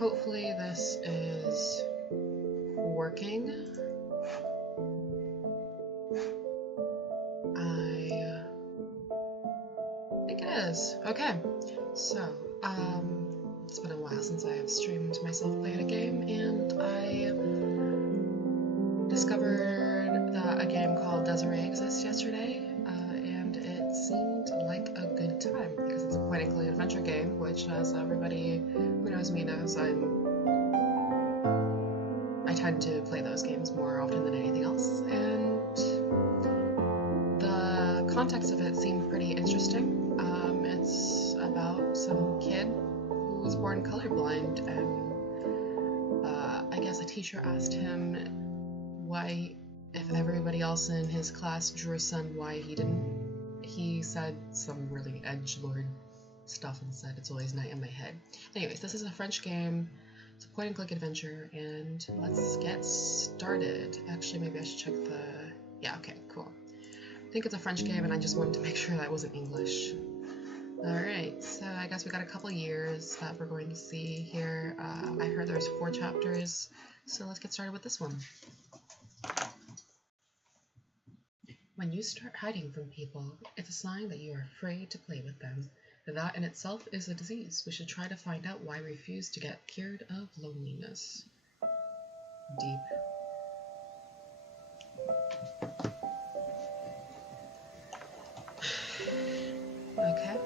Hopefully this is working. I think it is. Okay, so it's been a while since I have streamed myself playing a game, and I discovered that a game called Désiré exists yesterday, and it seemed like a good time because it's a point-and-click adventure game, which, as everybody who knows me knows, I tend to play those games more often than anything else, and the context of it seemed pretty interesting. It's about some kid who was born colorblind, and I guess a teacher asked him why, if everybody else in his class drew a sun, why he didn't. He said some really edgelord stuff and said, "It's always night in my head." Anyways, this is a French game. It's a point-and-click adventure, and let's get started. Actually, maybe I should check the... Yeah, okay, cool. I think it's a French game, and I just wanted to make sure that it wasn't English. Alright, so I guess we got a couple years that we're going to see here. I heard there's 4 chapters, so let's get started with this one. When you start hiding from people, it's a sign that you are afraid to play with them. That in itself is a disease. We should try to find out why we refuse to get cured of loneliness. Deep. Okay.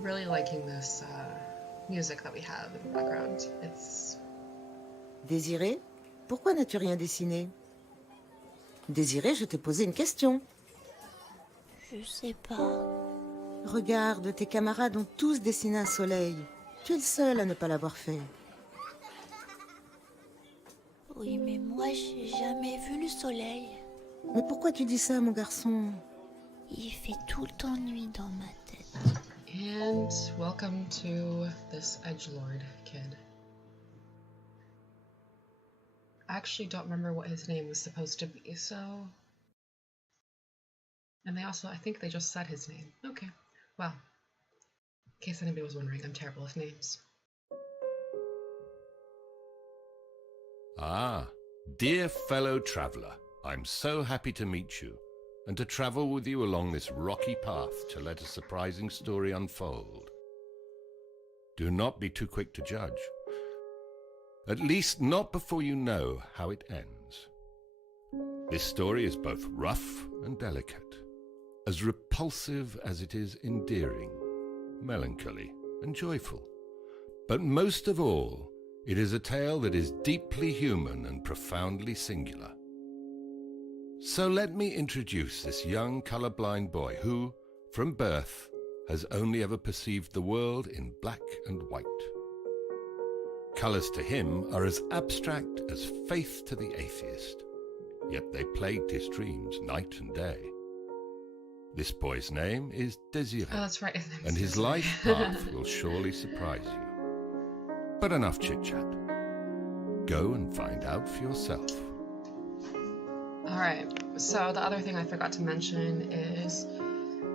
Really liking this music that we have in the background. It's... Désiré, pourquoi n'as-tu rien dessiné? Désiré, je t'ai posé une question. Je sais pas. Regarde, tes camarades ont tous dessiné un soleil. Tu es le seul à ne pas l'avoir fait. Oui, mais moi, j'ai jamais vu le soleil. Mais pourquoi tu dis ça, mon garçon? Il fait tout le temps nuit dans ma tête. And welcome to this edgelord kid. I actually don't remember what his name was supposed to be, so... And they also, I think they just said his name. Okay, well, in case anybody was wondering, I'm terrible with names. Ah, dear fellow traveller, I'm so happy to meet you, and to travel with you along this rocky path to let a surprising story unfold. Do not be too quick to judge. At least not before you know how it ends. This story is both rough and delicate, as repulsive as it is endearing, melancholy and joyful. But most of all, it is a tale that is deeply human and profoundly singular. So let me introduce this young colorblind boy who, from birth, has only ever perceived the world in black and white. Colors to him are as abstract as faith to the atheist, yet they plagued his dreams night and day. This boy's name is Désiré, Oh, that's right. His name is and his Désiré. life path will surely surprise you. But enough chit-chat. Go and find out for yourself. Alright, so the other thing I forgot to mention is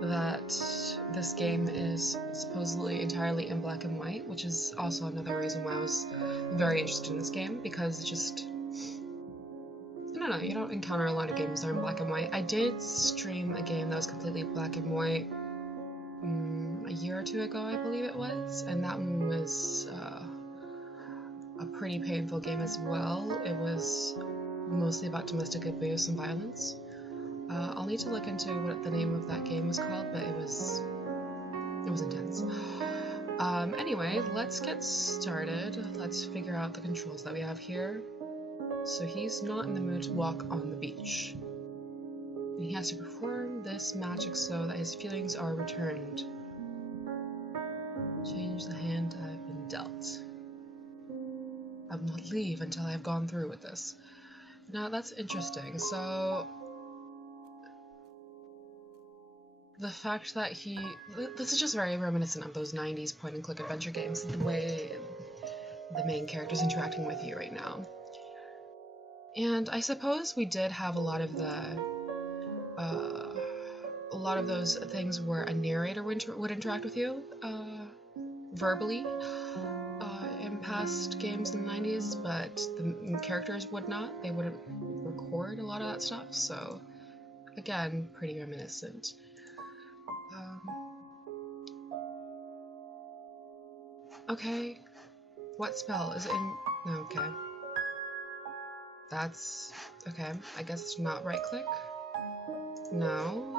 that this game is supposedly entirely in black and white, which is also another reason why I was very interested in this game, because it's just... I don't know, you don't encounter a lot of games that are in black and white. I did stream a game that was completely black and white a year or two ago, I believe it was, and that one was a pretty painful game as well. It was mostly about domestic abuse and violence. I'll need to look into what the name of that game was called, but it was intense. Anyway, let's get started. Let's figure out the controls that we have here. So he's not in the mood to walk on the beach. And he has to perform this magic so that his feelings are returned. Change the hand I've been dealt. I will not leave until I have gone through with this. Now that's interesting. So the fact that this is just very reminiscent of those 90s point-and-click adventure games, the way the main character's interacting with you right now. And I suppose we did have a lot of those things where a narrator would interact with you verbally in past games in the 90s, but the characters would not. They wouldn't record a lot of that stuff, so again, pretty reminiscent. Okay, what spell is it in? Okay. That's okay. I guess it's not right click. No.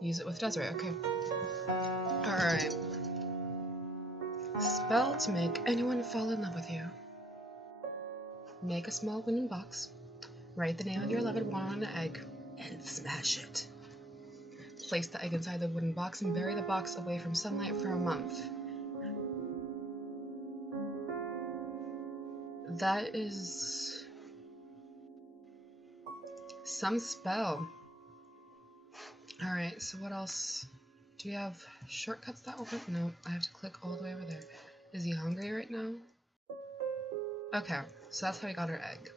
Use it with Désiré. Okay. Alright. Spell to make anyone fall in love with you. Make a small wooden box. Write the name of your loved one on an egg. And smash it. Place the egg inside the wooden box and bury the box away from sunlight for a month. That is some spell. Alright, so what else? Do we have shortcuts that open? No, I have to click all the way over there. Is he hungry right now? Okay, so that's how we got our egg.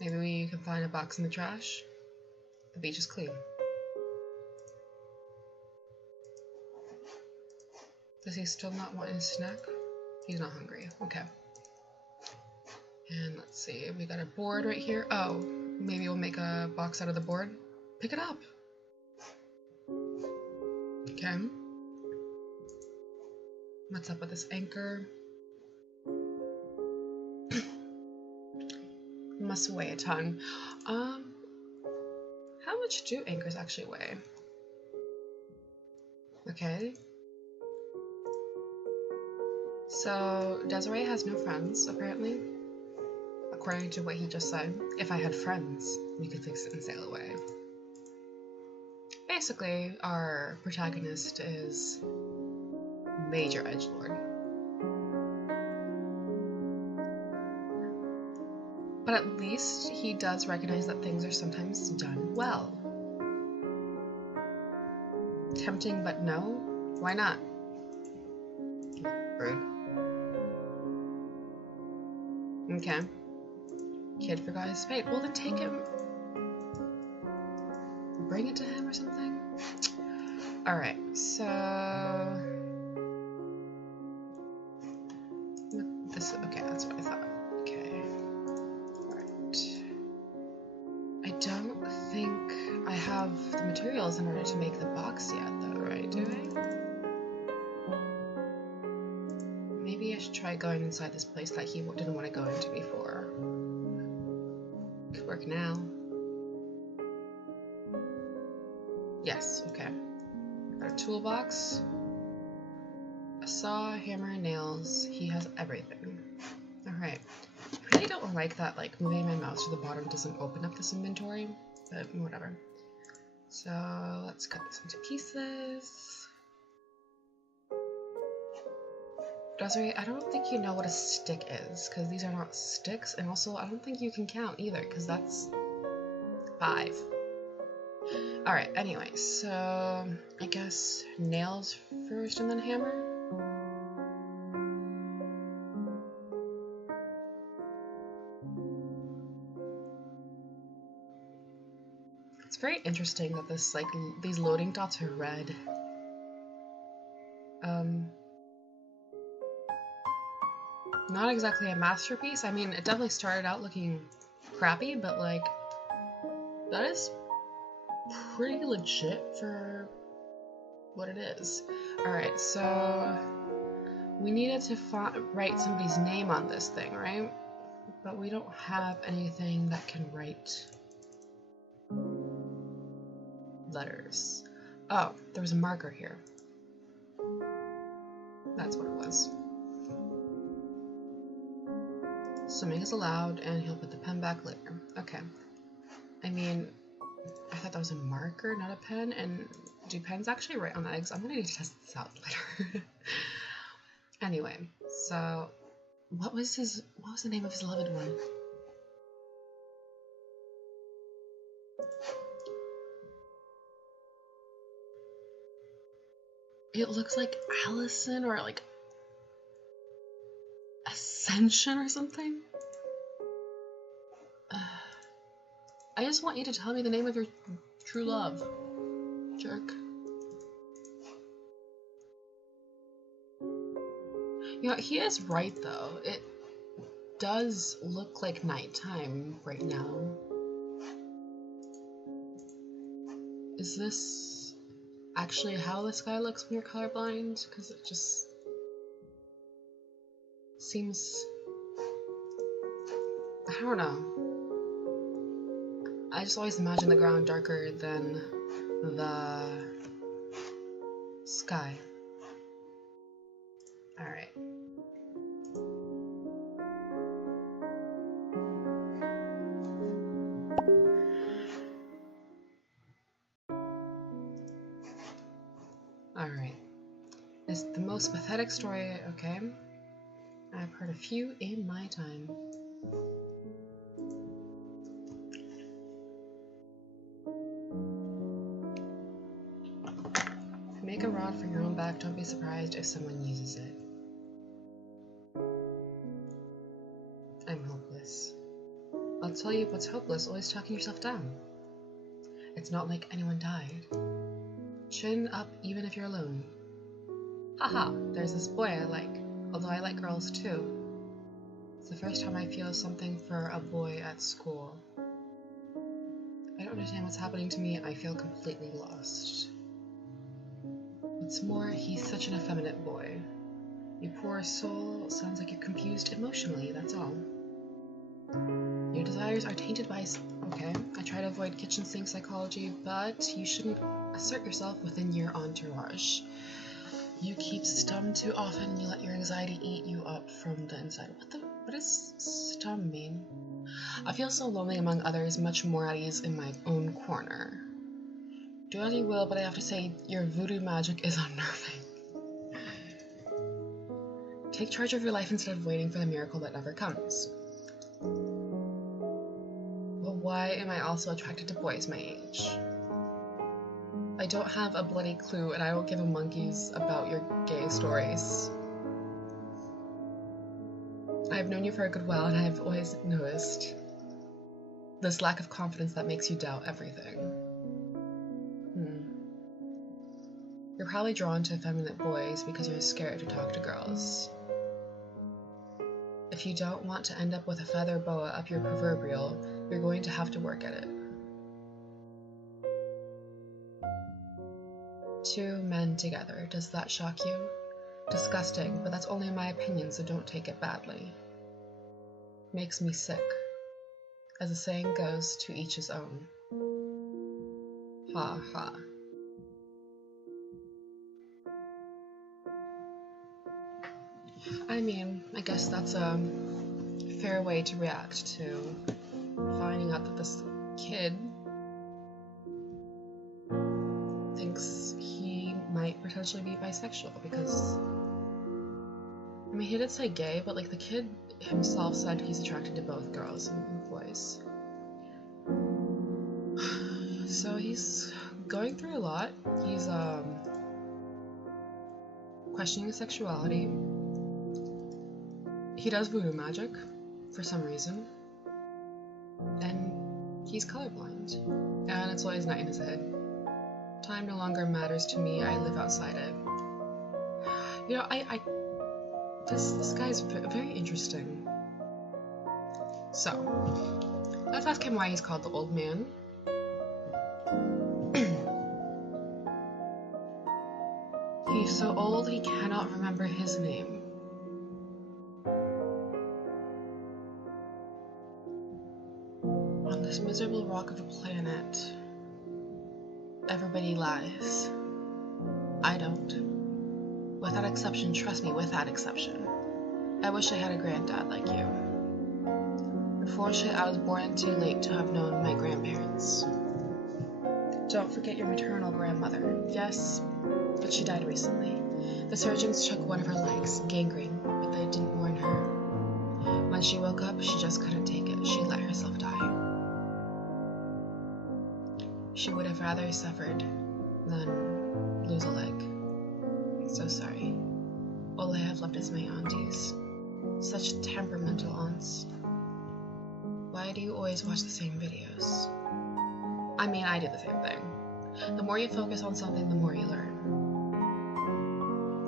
Maybe we can find a box in the trash. The beach is clean. Does he still not want his snack? He's not hungry. Okay. And let's see, we got a board right here. Oh, maybe we'll make a box out of the board. Pick it up. Okay. What's up with this anchor? Must weigh a ton. How much do anchors actually weigh? Okay. So, Désiré has no friends, apparently. According to what he just said. If I had friends, we could fix it and sail away. Basically, our protagonist is major edgelord. But at least he does recognize that things are sometimes done well. Tempting, but no? Why not? Rude. Okay. Kid forgot his spade. Well, then take him. Bring it to him or something? Alright, so. Okay, that's what I thought. Okay. Alright. I don't think I have the materials in order to make the box yet, though, right? Do I? Maybe I should try going inside this place that he didn't want to go into before. Could work now. Yes, okay. Got a toolbox, a saw, a hammer, and nails. He has everything. Alright. I really don't like that, like, moving my mouse to the bottom doesn't open up this inventory, but whatever. So, let's cut this into pieces. Désiré, I don't think you know what a stick is, because these are not sticks, and also I don't think you can count either, because that's 5. Alright, anyway, so I guess nails first and then hammer? It's very interesting that this, like, these loading dots are red. Not exactly a masterpiece. I mean, it definitely started out looking crappy, but, like, that is pretty legit for what it is. Alright, so we needed to write somebody's name on this thing, right? But we don't have anything that can write letters. Oh, there was a marker here. That's what it was. Swimming is allowed, and he'll put the pen back later. Okay. I mean, I thought that was a marker, not a pen. And do pens actually write on eggs? I'm gonna need to test this out later. Anyway, so what was the name of his loved one? It looks like Allison or like Ascension or something. I just want you to tell me the name of your true love, jerk. You know, he is right though. It does look like nighttime right now. Is this actually how the sky looks when you're colorblind? Because it just seems... I don't know. I just always imagine the ground darker than the sky. Alright. Alright. It's the most pathetic story, okay? I've heard a few in my time. Make a rod for your own back, don't be surprised if someone uses it. I'm hopeless. I'll tell you what's hopeless, always talking yourself down. It's not like anyone died. Chin up even if you're alone. Haha, there's this boy I like, although I like girls too. It's the first time I feel something for a boy at school. I don't understand what's happening to me, I feel completely lost. What's more, he's such an effeminate boy. You poor soul, sounds like you're confused emotionally, that's all. Your desires are tainted by... Okay, I try to avoid kitchen sink psychology, but you shouldn't assert yourself within your entourage. You keep stum too often and you let your anxiety eat you up from the inside. What does stum mean? I feel so lonely among others, much more at ease in my own corner. Do as you will, but I have to say, your voodoo magic is unnerving. Take charge of your life instead of waiting for the miracle that never comes. Well, why am I also attracted to boys my age? I don't have a bloody clue, and I don't give a monkeys about your gay stories. I've known you for a good while, and I've always noticed this lack of confidence that makes you doubt everything. You're probably drawn to effeminate boys because you're scared to talk to girls. If you don't want to end up with a feather boa up your proverbial, you're going to have to work at it. Two men together, does that shock you? Disgusting, but that's only my opinion, so don't take it badly. Makes me sick. As the saying goes, to each his own. Ha ha. I mean, I guess that's a fair way to react to finding out that this kid thinks he might potentially be bisexual, because, I mean, he did say gay, but like the kid himself said he's attracted to both girls and boys. So he's going through a lot. He's questioning his sexuality. He does voodoo magic for some reason, and he's colorblind, and it's always night in his head. Time no longer matters to me, I live outside it. You know, this guy's very interesting. So, let's ask him why he's called the old man. He's so old he cannot remember his name. On this miserable rock of a planet, everybody lies. I don't. Without exception, trust me, without exception. I wish I had a granddad like you. Unfortunately, I was born too late to have known my grandparents. don't forget your maternal grandmother. Yes, but she died recently. The surgeons took one of her legs, gangrene, but they didn't warn her. When she woke up, she just couldn't take it. She let herself die. She would have rather suffered than lose a leg. So sorry. All I have left is my aunties. Such temperamental aunts. Why do you always watch the same videos? I mean, I do the same thing. The more you focus on something, the more you learn.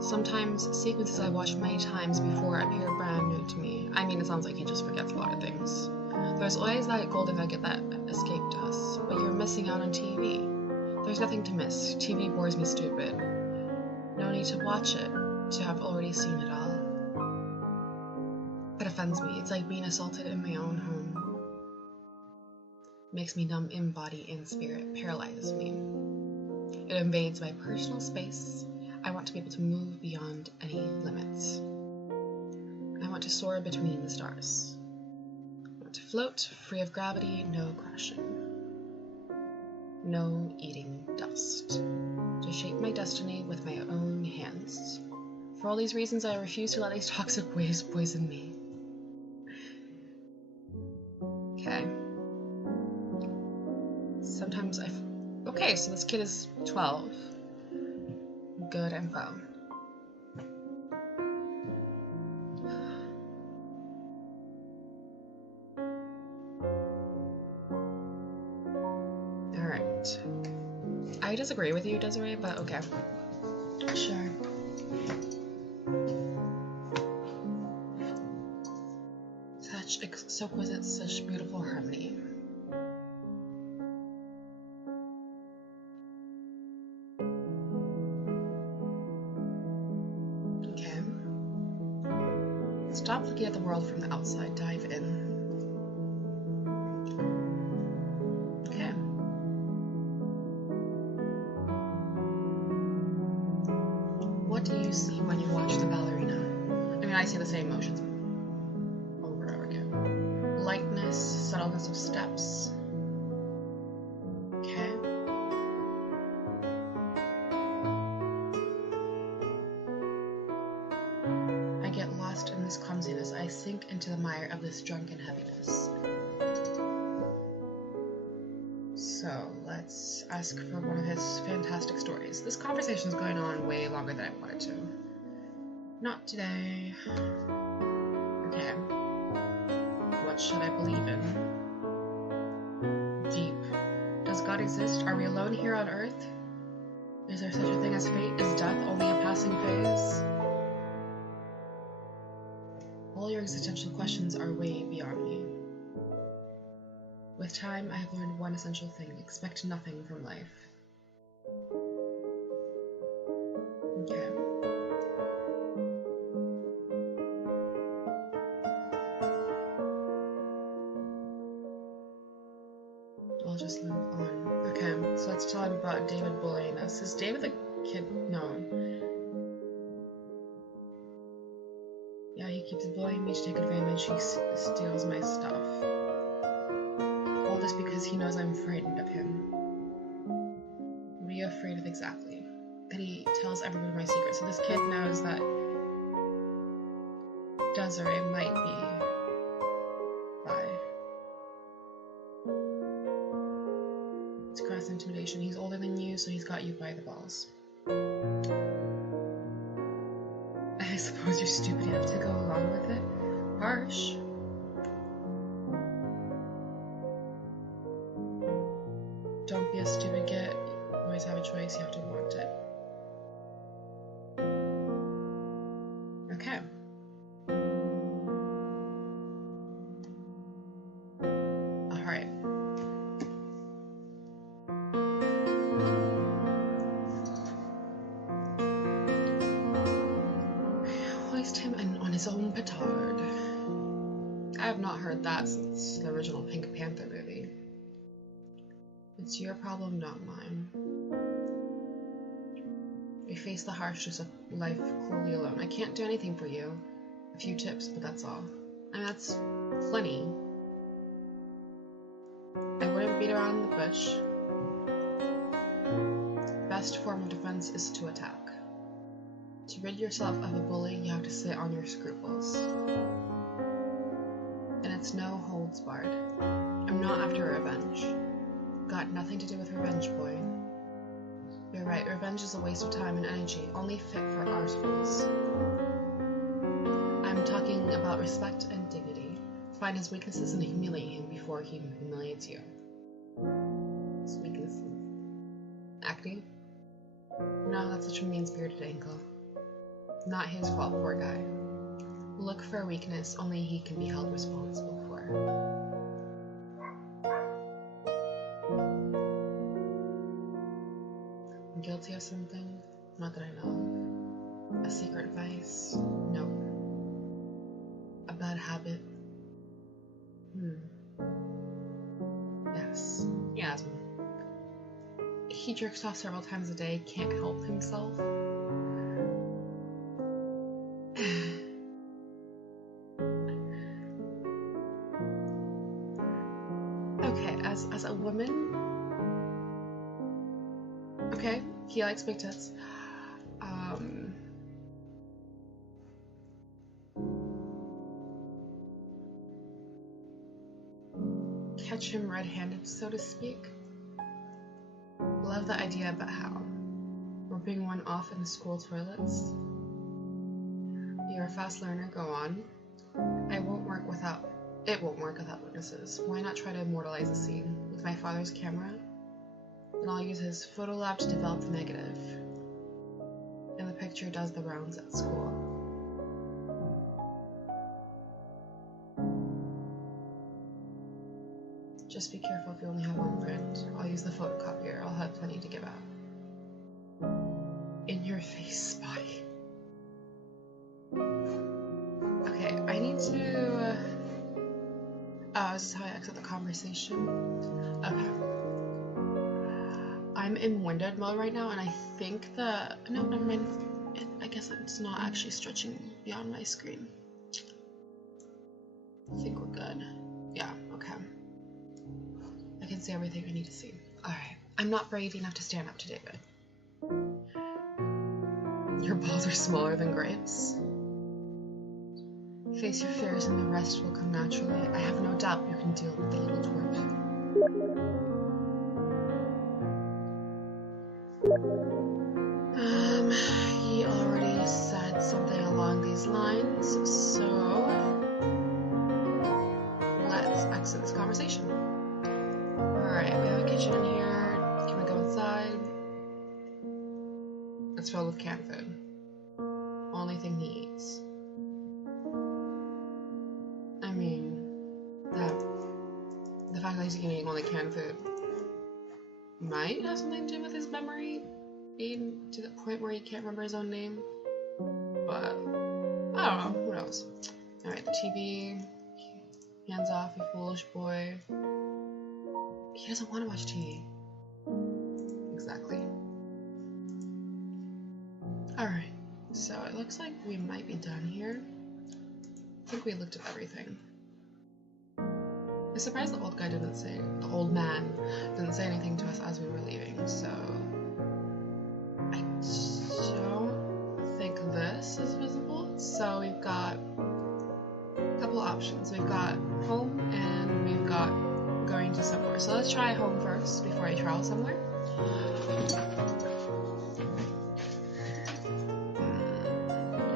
Sometimes sequences I watched many times before appear brand new to me. I mean, it sounds like he just forgets a lot of things. There's always that golden nugget that escaped us, but you're missing out on TV. There's nothing to miss. TV bores me stupid. No need to watch it, to have already seen it all. It offends me. It's like being assaulted in my own home. Makes me numb in body and spirit, paralyzes me. It invades my personal space. I want to be able to move beyond any limits. I want to soar between the stars. I want to float, free of gravity, no crashing. No eating dust. To shape my destiny with my own hands. For all these reasons, I refuse to let these toxic waves poison me. Okay. Sometimes okay, so this kid is 12. Good info. Alright. I disagree with you, Désiré, but okay. Sure. Such exquisite, such beautiful harmony. Okay. Stop looking at the world from the outside, dive in. Okay. What do you see when you watch the ballerina? I mean, I see the same motions over and over again. Lightness, subtleness of steps. Okay. I get lost in this clumsiness. I sink into the mire of this drunken heaviness. So, let's ask for one of his fantastic stories. This conversation is going on way longer than I wanted to. Not today. Okay. What should I believe in? Deep. Does God exist? Are we alone here on Earth? Is there such a thing as fate? Is death only a passing phase? All your existential questions are way beyond me. With time, I have learned one essential thing. Expect nothing from life. Okay. I'll just live on. Okay, so let's tell him about David bullying us. Is David the kid? No. Yeah, he keeps bullying me to take advantage. He steals my stuff. All this because he knows I'm frightened of him. What are you afraid of exactly? That he tells everyone my secret. So this kid knows that Désiré might be bi. It's crass intimidation. He's older than you, so he's got you by the balls. I suppose you're stupid enough to go along with it. Harsh. Don't be a stupid git. You always have a choice, you have to want it. Okay. Alright. Hoist him in on his own petard. I have not heard that since the original Pink Panther movie. It's your problem, not mine. I face the harshness of life coolly alone. I can't do anything for you. A few tips, but that's all. I mean, that's plenty. I wouldn't beat around the bush. best form of defense is to attack. To rid yourself of a bully, you have to sit on your scruples. And it's no holds barred. I'm not after revenge. Got nothing to do with revenge, boy. You're right, revenge is a waste of time and energy, only fit for arseholes. I'm talking about respect and dignity. Find his weaknesses and humiliate him before he humiliates you. His weaknesses. Acting? No, that's such a mean-spirited ankle. Not his fault, poor guy. Look for a weakness only he can be held responsible for. I'm guilty of something? Not that I know of. A secret vice? Nope. A bad habit? Yes. He has one. He jerks off several times a day, can't help himself. Okay, as a woman, okay, he likes big tits. Catch him red-handed, so to speak. Love the idea, but how? Ripping one off in the school toilets? You're a fast learner, go on. It won't work without witnesses. Why not try to immortalize the scene? With my father's camera? And I'll use his photo lab to develop the negative. And the picture does the rounds at school. Just be careful if you only have one print. I'll use the photocopier. I'll have plenty to give out. In your face, spy. Okay, I need to... Oh, this is how I exit the conversation. Okay. I'm in windowed mode right now, and I think the... No, never mind. I guess it's not actually stretching beyond my screen. I think we're good. Yeah, okay. I can see everything I need to see. Alright. I'm not brave enough to stand up to David. Your balls are smaller than grapes. Face your fears and the rest will come naturally. I have no doubt you can deal with the little twerp. He already said something along these lines, so let's exit this conversation. Alright, we have a kitchen in here. Can we go inside? It's filled with canned food. Only thing he eats. I mean, the fact that he's eating only canned food might have something to do with his memory being to the point where he can't remember his own name. But, I don't know, who knows. Alright, the TV. Hands off, you foolish boy. He doesn't want to watch TV. Exactly. Alright, so it looks like we might be done here. I think we looked at everything. I'm surprised the old man didn't say anything to us as we were leaving, so I don't think this is visible. So we've got a couple options. We've got home and we've got going to somewhere. So let's try home first before I travel somewhere.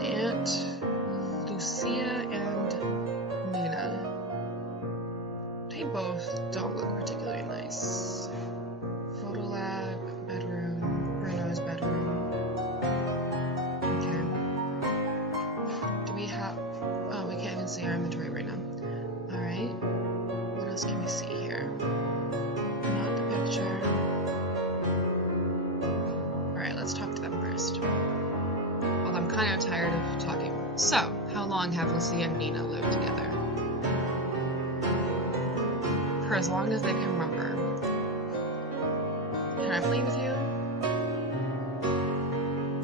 Aunt Lucia and Nina. They both don't look particularly nice. Photo lab, bedroom, Bruno's bedroom. Okay. Do we have... Oh, we can't even see our inventory right now. Alright. What else can we see here? Not the picture. Alright, let's talk to them first. Well, I'm kind of tired of talking. So, how long have Lucia and Nina lived together? For as long as they can remember. Can I play with you?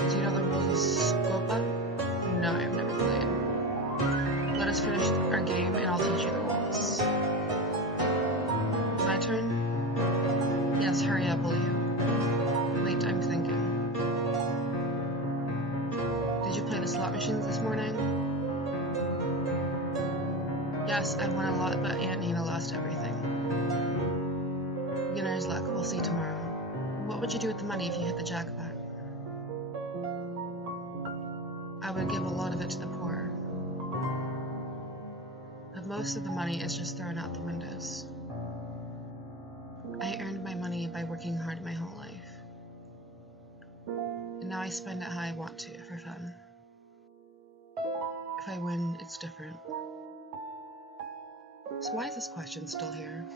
Do you know the rules of Scopa? No, I've never played. Let us finish our game and I'll teach you the rules. My turn? Yes, hurry up, will you? Wait, I'm thinking. slot machines this morning? Yes, I won a lot, but Aunt Nina lost everything. Beginner's luck, we'll see tomorrow. What would you do with the money if you hit the jackpot? I would give a lot of it to the poor. But most of the money is just thrown out the windows. I earned my money by working hard my whole life. And now I spend it how I want to, for fun. If I win, it's different. So why is this question still here?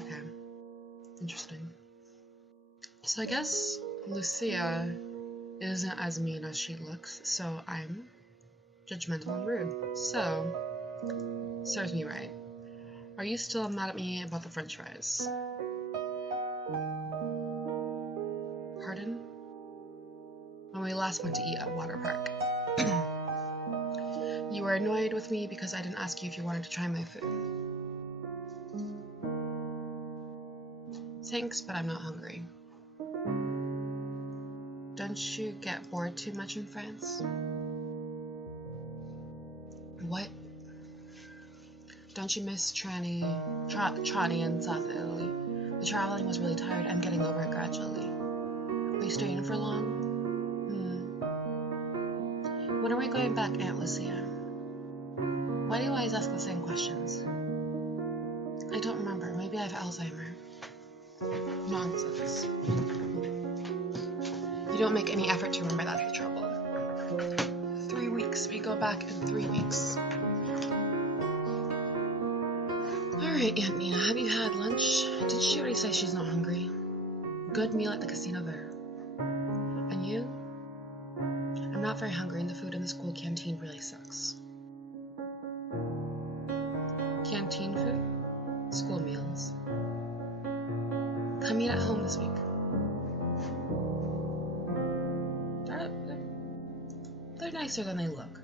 Okay, interesting. So I guess Lucia isn't as mean as she looks, so I'm judgmental and rude. So, serves me right. Are you still mad at me about the french fries? Pardon? When we last went to eat at Water Park. You were annoyed with me because I didn't ask you if you wanted to try my food. Thanks, but I'm not hungry. Don't you get bored too much in France? What? Don't you miss Trani in South Italy? The traveling was really tired. I'm getting over it gradually. Are you staying for long? When are we going back, Aunt Lucia? Why do you always ask the same questions? I don't remember. Maybe I have Alzheimer. Nonsense. You don't make any effort to remember, that's the trouble. 3 weeks. We go back in 3 weeks. Alright, Aunt Nina, have you had lunch? Did she already say she's not hungry? Good meal at the casino there. And you? I'm not very hungry, and the food in the school canteen really sucks. Canteen food? School meals. Come eat at home this week. They're nicer than they look.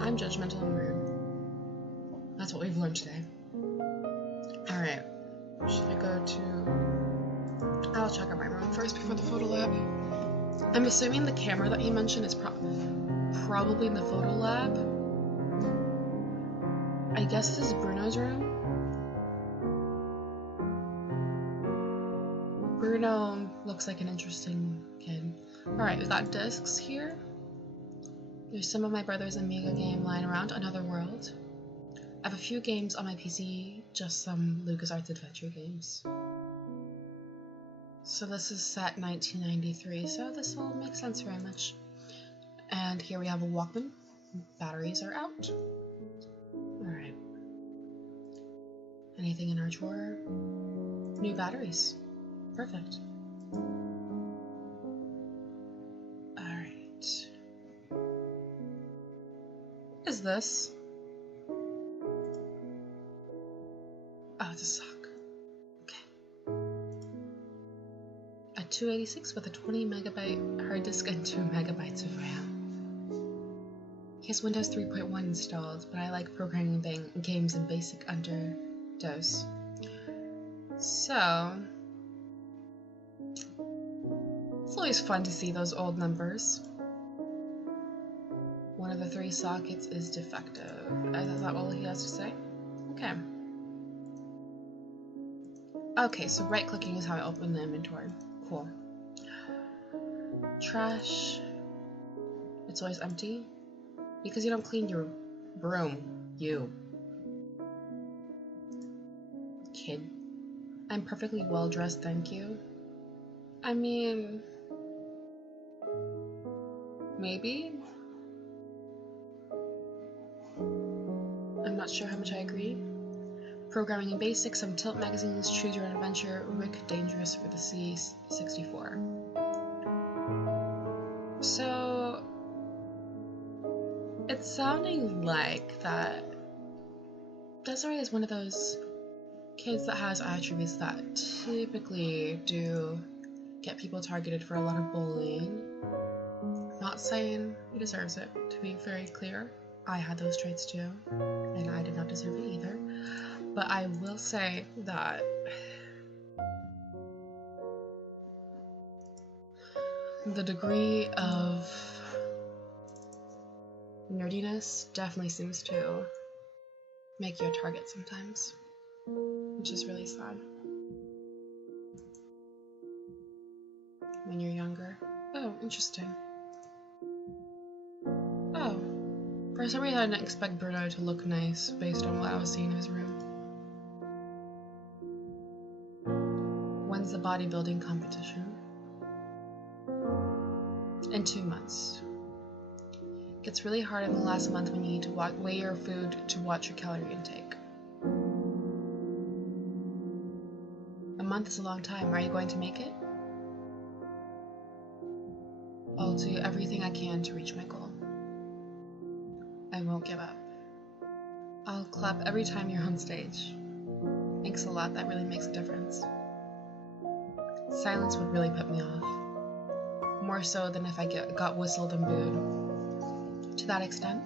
I'm judgmental and rude. That's what we've learned today. Alright. Should I go to... I'll check out my room first before the photo lab. I'm assuming the camera that he mentioned is probably in the photo lab. I guess this is Bruno's room. Bruno looks like an interesting kid. Alright, we've got discs here. There's some of my brother's Amiga game lying around, Another World. I have a few games on my PC, just some LucasArts adventure games. So this is set 1993, so this will make sense very much. And here we have a Walkman. Batteries are out. Alright. Anything in our drawer? New batteries. Perfect. Alright. What is this? Oh, it's a sock. Okay. A 286 with a 20 megabyte hard disk and 2 megabytes of RAM. He has Windows 3.1 installed, but I like programming games in basic under DOS. So, it's always fun to see those old numbers. One of the 3 sockets is defective. Is that all he has to say? Okay. Okay, so right-clicking is how I open the inventory. Cool. Trash. It's always empty. Because you don't clean your broom. You. Kid. I'm perfectly well dressed, thank you. I mean... maybe? I'm not sure how much I agree. Programming in Basic, some Tilt magazines, Choose Your Own Adventure, Rick Dangerous for the C64. So, it's sounding like that Désiré is one of those kids that has attributes that typically do get people targeted for a lot of bullying. Not saying he deserves it, to be very clear. I had those traits too, and I did not deserve it either. But I will say that the degree of nerdiness definitely seems to make you a target sometimes, which is really sad when you're younger. Oh, interesting. Oh, for some reason I didn't expect Bruno to look nice based on what I was seeing in his room. When's the bodybuilding competition? In 2 months. Gets really hard in the last month when you need to weigh your food to watch your calorie intake. A month is a long time. Are you going to make it? I'll do everything I can to reach my goal. I won't give up. I'll clap every time you're on stage. Thanks a lot, that really makes a difference. Silence would really put me off. More so than if I got whistled and booed. To that extent,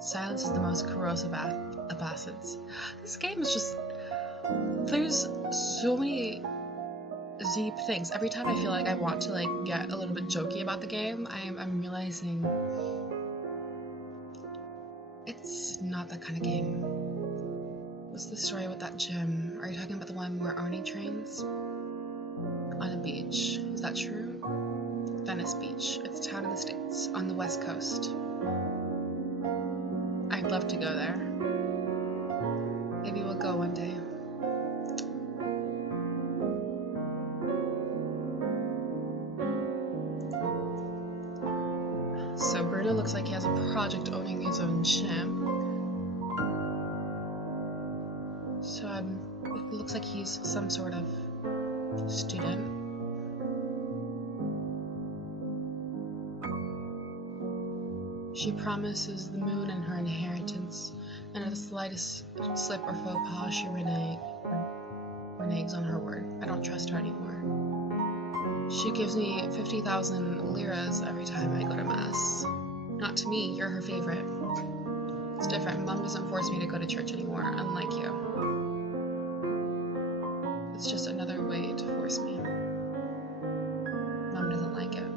silence is the most corrosive of acids. This game is just... There's so many deep things. Every time I feel like I want to get a little bit jokey about the game, I'm realizing it's not that kind of game. What's the story with that gym? Are you talking about the one where Arnie trains? On a beach. Is that true? Venice Beach. It's a town in the States, on the West Coast. I'd love to go there. Maybe we'll go one day. So Bruno looks like he has a project owning his own gym. So it looks like he's some sort of student. She promises the moon and her inheritance, and at the slightest slip or faux pas, she reneges on her word. I don't trust her anymore. She gives me 50,000 liras every time I go to mass. Not to me, you're her favorite. It's different. Mom doesn't force me to go to church anymore, unlike you. It's just another way to force me. Mom doesn't like it.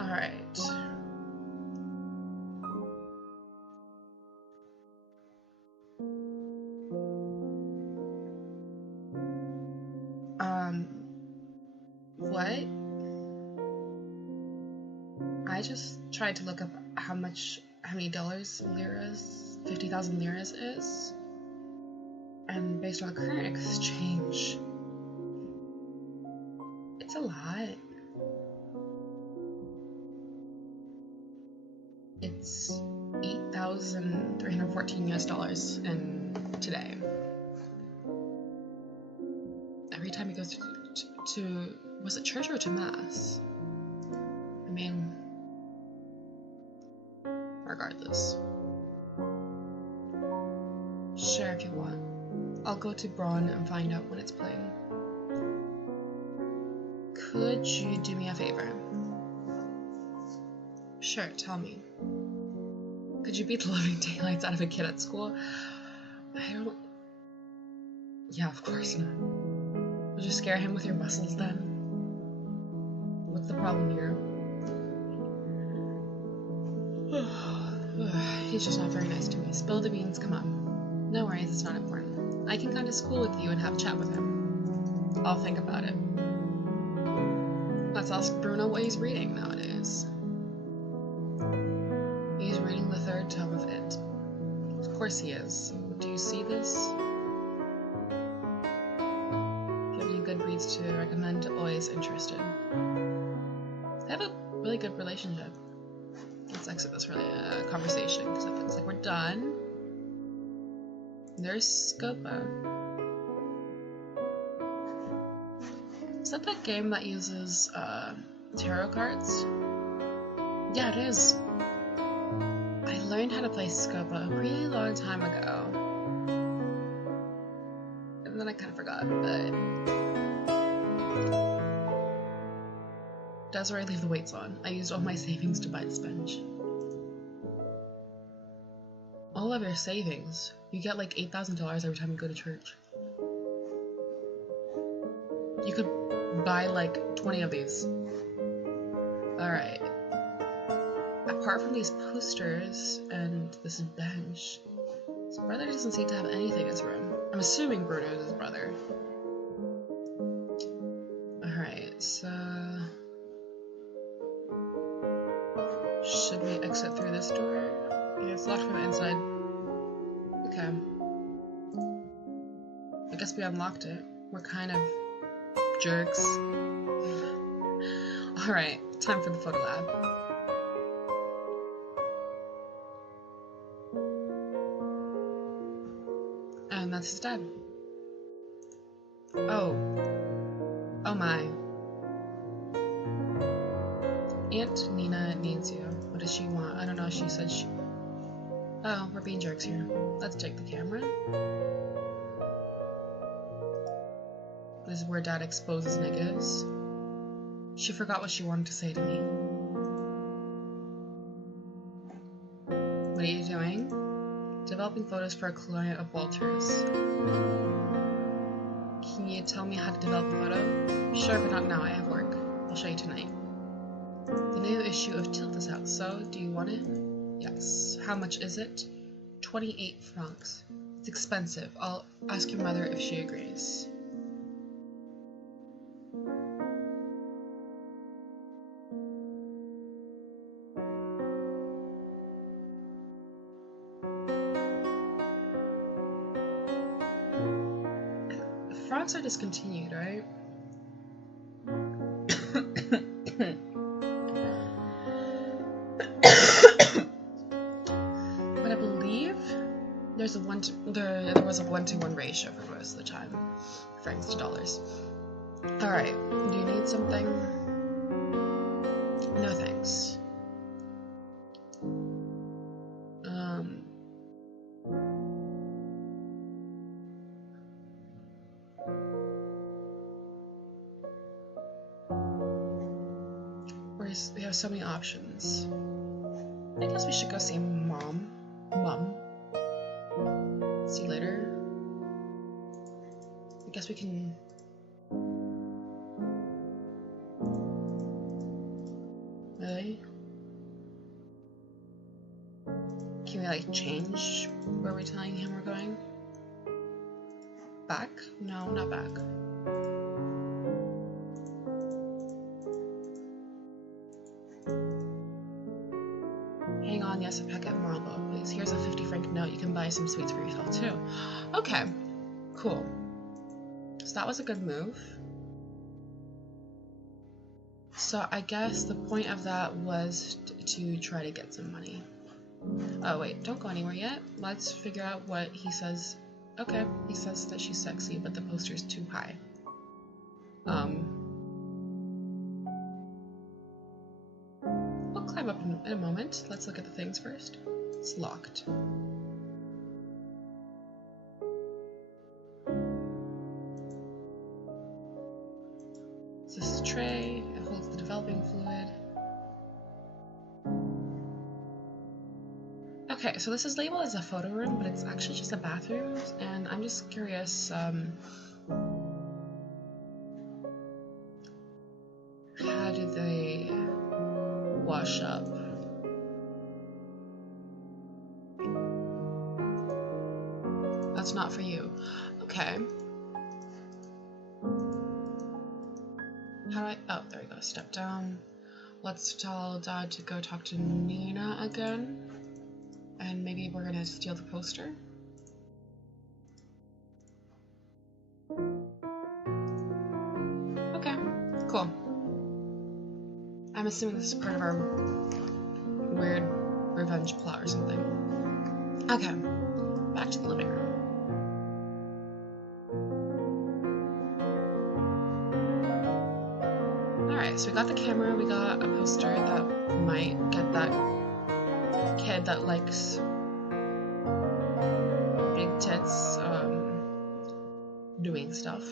Alright. What? I just tried to look up how many dollars liras, 50,000 liras is. And based on the current exchange, it's a lot. It's $8,314 US in today. Every time he goes to was it church or to mass? I mean, regardless. Sure, if you want. I'll go to Braun and find out when it's playing. Could you do me a favor? Sure, tell me. Could you beat the living daylights out of a kid at school? I don't... Yeah, of course not. Would you scare him with your muscles then? What's the problem here? He's just not very nice to me. Spill the beans, come on. No worries, it's not important. I can come to school with you and have a chat with him. I'll think about it. Let's ask Bruno what he's reading nowadays. He's reading the third tome of It. Of course he is. Do you see this? If you have any good reads to recommend, always interested. I have a really good relationship. Let's exit this conversation because it looks like we're done. There's Scopa. Is that that game that uses tarot cards? Yeah, it is. I learned how to play Scopa a really long time ago. And then I kind of forgot, but... Désiré, leave the weights on. I used all my savings to buy the sponge. All of your savings? You get like $8,000 every time you go to church. You could buy like 20 of these. Alright. apart from these posters and this bench, his brother doesn't seem to have anything in his room. I'm assuming Bruno is his brother. Alright, so... should we exit through this door? Yeah, it's locked from the inside. Okay. I guess we unlocked it. We're kind of jerks. Alright, time for the photo lab. And that's his dad. Oh. Oh my. Aunt Nina needs you. What does she want? I don't know, she said she... Oh, we're being jerks here. Let's take the camera. This is where Dad exposes niggas. She forgot what she wanted to say to me. What are you doing? Developing photos for a client of Walter's. Can you tell me how to develop a photo? Sure, but not now, I have work. I'll show you tonight. The new issue of Tilt is out, so do you want it? Yes. How much is it? 28 francs. It's expensive. I'll ask your mother if she agrees. Francs are discontinued, right? But I believe there was a 1-to-1 ratio for most of the time, francs to dollars. All right, do you need something? No thanks. We have so many options. I guess we should go see Mom. See you later. I guess we can... Really? Can we like change where we're telling him we're going? Back? No, not back. Hang on, yes, a packet of Marlboro, please. Here's a 50-franc note. You can buy some sweets for yourself, too. Okay, cool. So that was a good move. So I guess the point of that was to try to get some money. Oh, wait, don't go anywhere yet. Let's figure out what he says. Okay, he says that she's sexy, but the poster's too high. We'll climb up in a moment. Let's look at the things first. It's locked. This is a tray. It holds the developing fluid. Okay, so this is labeled as a photo room, but it's actually just a bathroom, and I'm just curious, how do they wash up? That's not for you. Okay. How do I... Oh, there we go. Step down. Let's tell Dad to go talk to Nina again. And maybe we're gonna steal the poster. Okay, cool. I'm assuming this is part of our weird revenge plot or something. Okay, back to the living room. Alright, so we got the camera, we got a poster that might get that kid that likes big tits doing stuff.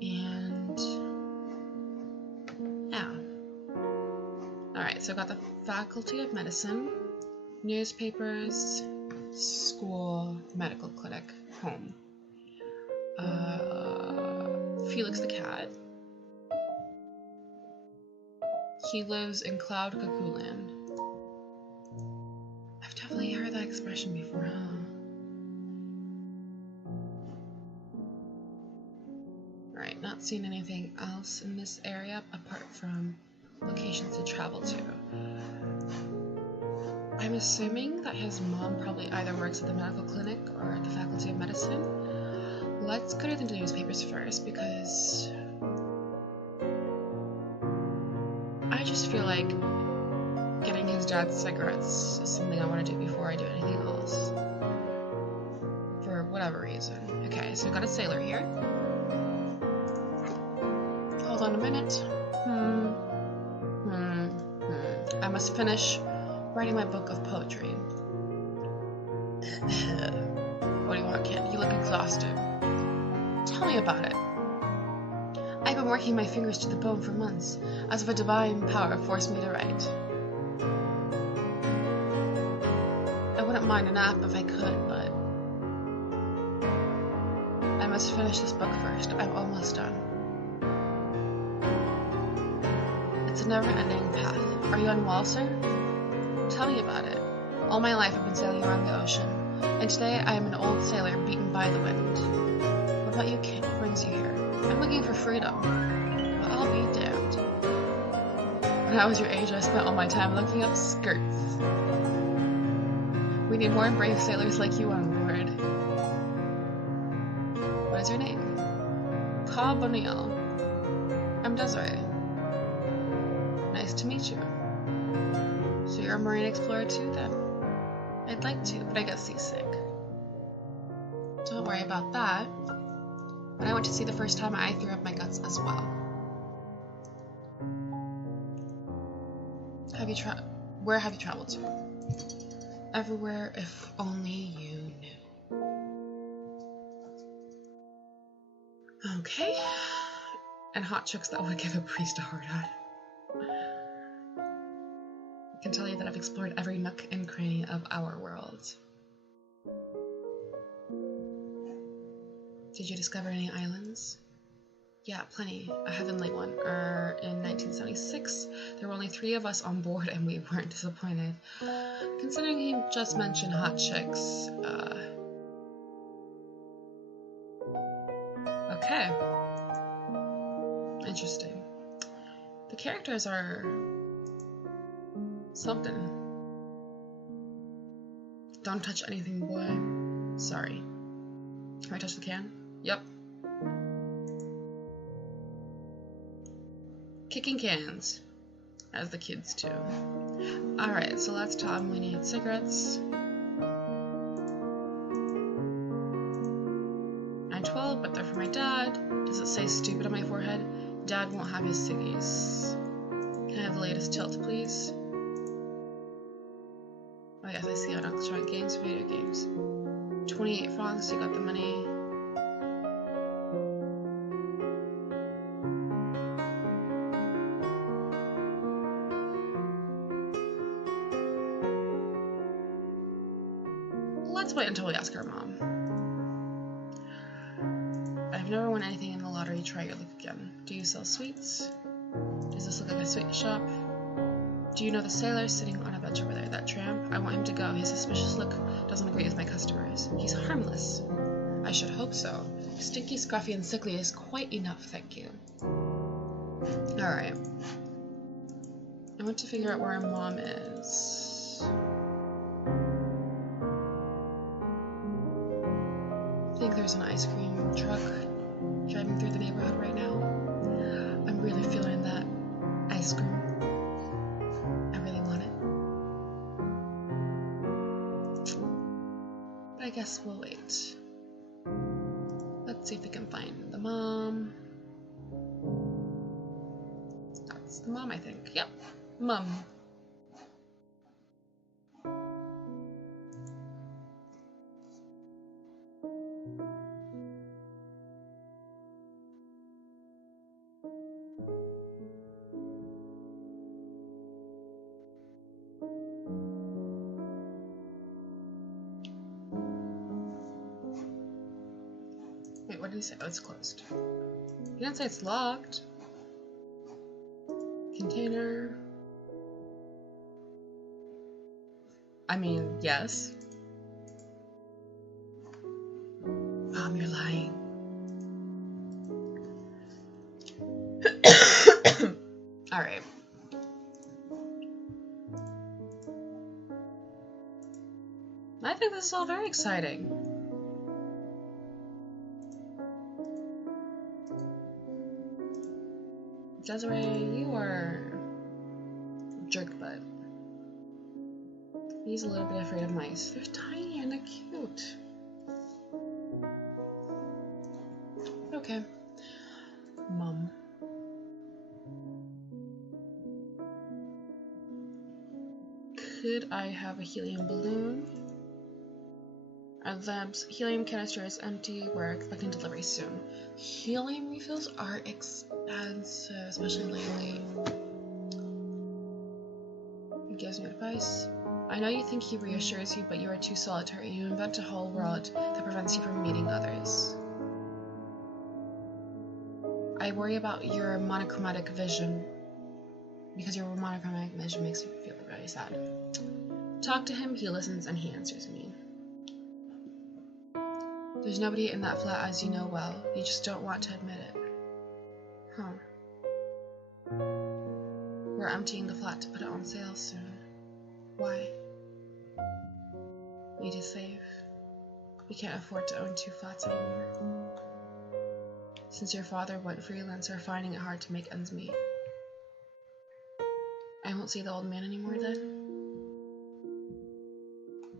And yeah. Alright, so I've got the Faculty of Medicine, newspapers, school, medical clinic, home. Felix the cat. he lives in Cloud Cuckoo Land. I've definitely heard that expression before, huh? Alright, not seeing anything else in this area apart from locations to travel to. I'm assuming that his mom probably either works at the medical clinic or at the Faculty of Medicine. Let's go to the newspapers first because I just feel like getting his dad's cigarettes is something I want to do before I do anything else. For whatever reason. Okay, so we've got a sailor here. Hold on a minute. I must finish writing my book of poetry. What do you want, kid? You look exhausted. Tell me about it. I've been working my fingers to the bone for months, as if a divine power forced me to write. I wouldn't mind a nap if I could, but I must finish this book first. I'm almost done. It's a never-ending path. Are you unwell, sir? Tell me about it. All my life I've been sailing around the ocean, and today I am an old sailor beaten by the wind. What about you, kid? What brings you here? I'm looking for freedom, but I'll be damned. When I was your age, I spent all my time looking up skirts. We need more brave sailors like you on board. What is your name? Cobb O'Neill. I'm Désiré. Nice to meet you. So you're a marine explorer too, then? I'd like to, but I get seasick. Don't worry about that. When I went to sea the first time, I threw up my guts as well. Where have you traveled to? Everywhere, if only you knew. Okay. And hot chicks that would give a priest a hard on. I can tell you that I've explored every nook and cranny of our world. Did you discover any islands? Yeah, plenty. A heavenly one. In 1976, there were only 3 of us on board and we weren't disappointed. Considering he just mentioned hot chicks, okay. Interesting. The characters are something. Don't touch anything, boy. Sorry. Can I touch the can? Yep. Kicking cans, as the kids do. Alright, so let's tell him we need cigarettes. I'm 12, but they're for my dad. Does it say stupid on my forehead? Dad won't have his ciggies. Can I have the latest tilt, please? Oh yes, I see on electronic games, video games. 28 francs, you got the money. Let's wait until we ask our mom. I've never won anything in the lottery. Try your luck again. Do you sell sweets? Does this look like a sweet shop? Do you know the sailor sitting on a bench over there? That tramp? I want him to go. His suspicious look doesn't agree with my customers. He's harmless. I should hope so. Stinky, scruffy, and sickly is quite enough, thank you. Alright. I want to figure out where our mom is. I think there's an ice cream truck driving through the neighborhood right now. I'm really feeling that ice cream. I really want it. But I guess we'll wait. Let's see if we can find the mom. That's the mom, I think. Yep, mom. Wait, what did he say? Oh, it's closed. He didn't say it's locked. Container. I mean, yes. Mom, you're lying. Alright. I think this is all very exciting. Désiré, you are a jerk butt. He's a little bit afraid of mice. They're tiny and they're cute. Okay. Mom. Could I have a helium balloon? Our lab's helium canister is empty. We're expecting delivery soon. Helium refills are expensive, especially lately. He gives me advice. I know you think he reassures you, but you are too solitary. You invent a whole world that prevents you from meeting others. I worry about your monochromatic vision, because your monochromatic vision makes you feel really sad. Talk to him, he listens, and he answers me. There's nobody in that flat, as you know well. You just don't want to admit it. Huh. We're emptying the flat to put it on sale soon. Why? Need to save. We can't afford to own 2 flats anymore. Since your father went freelance, we're finding it hard to make ends meet. I won't see the old man anymore then?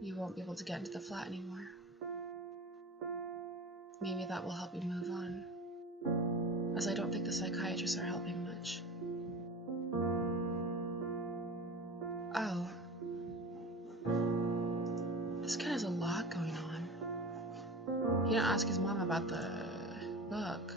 You won't be able to get into the flat anymore. Maybe that will help you move on, as I don't think the psychiatrists are helping much. Oh. This kid has a lot going on. He didn't ask his mom about the book.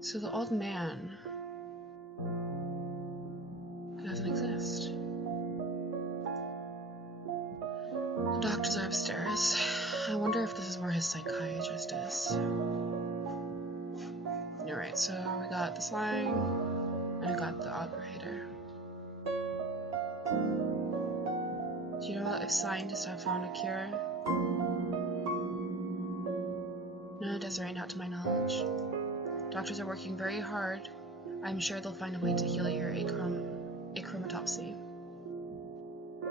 So the old man doesn't exist. The doctors are upstairs. I wonder if this is where his psychiatrist is. Alright, so we got the sign, and we got the operator. Do you know if scientists have found a cure? No, Désiré, not to my knowledge. Doctors are working very hard. I'm sure they'll find a way to heal your achromatopsia.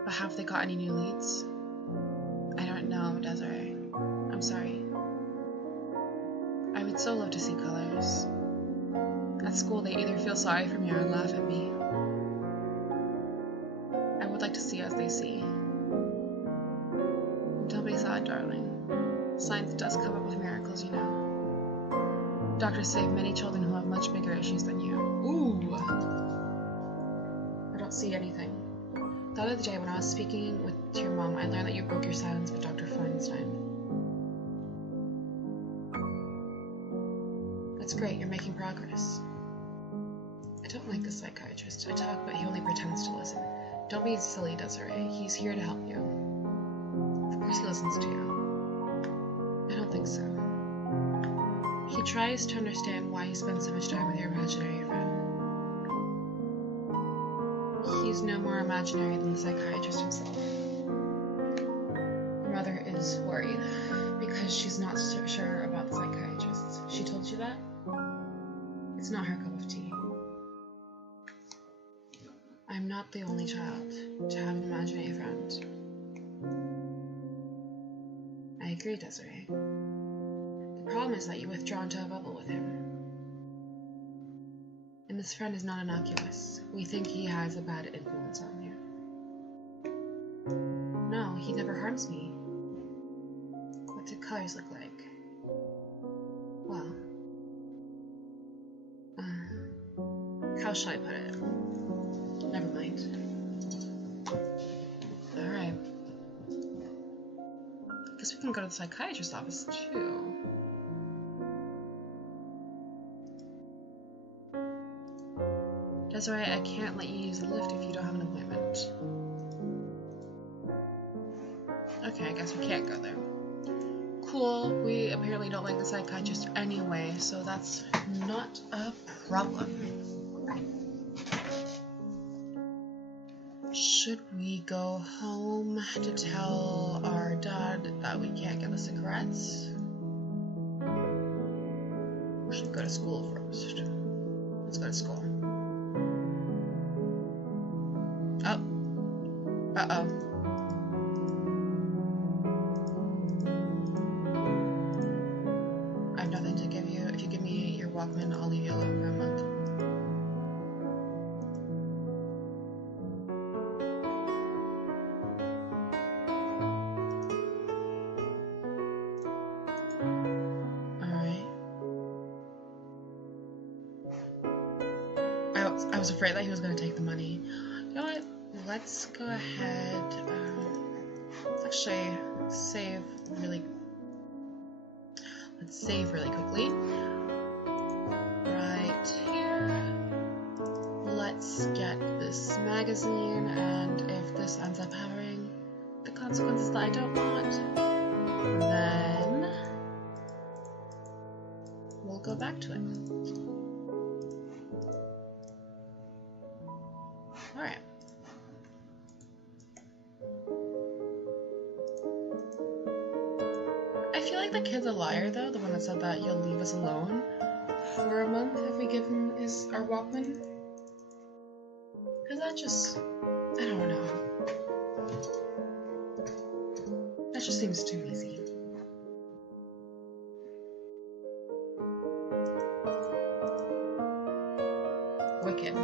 But have they got any new leads? I don't know, Désiré. I'm sorry. I would so love to see colors. At school, they either feel sorry for me or laugh at me. I would like to see as they see. Don't be sad, darling. Science does come up with miracles, you know. Doctors save many children who have much bigger issues than you. Ooh! I don't see anything. The other day when I was speaking with your mom, I learned that you broke your silence with Dr. Feinstein. That's great, you're making progress. I don't like this psychiatrist. I talk, but he only pretends to listen. Don't be silly, Désiré. He's here to help you. Of course he listens to you. I don't think so. He tries to understand why he spends so much time with your imaginary friend. He's no more imaginary than the psychiatrist himself. Your mother is worried because she's not so sure about the psychiatrists. She told you that? It's not her cup of tea. I'm not the only child to have an imaginary friend. I agree, Désiré. The problem is that you withdraw into a bubble with him. And this friend is not innocuous. We think he has a bad influence on you. No, he never harms me. What do colors look like? Well, how shall I put it? Never mind. Alright. Guess we can go to the psychiatrist's office too. Désiré, I can't let you use the lift if you don't have an appointment. Okay, I guess we can't go there. Cool, we apparently don't like the psychiatrist anyway, so that's not a problem. Should we go home to tell our dad that we can't get the cigarettes? Or should we go to school first? Let's go to school. Oh. Uh-oh. I have nothing to give you. If you give me your Walkman, I'll leave you alone for a month. I was afraid that he was going to take the money. You know what? Let's go ahead. Let's actually save really. Let's save really quickly. Right here. Let's get this magazine, and if this ends up having the consequences that I don't want, then we'll go back to it. Alright. I feel like the kid's a liar though, the one that said that you'll leave us alone for a month if we give him our Walkman. Cause that just, I don't know. That just seems too easy. Wicked.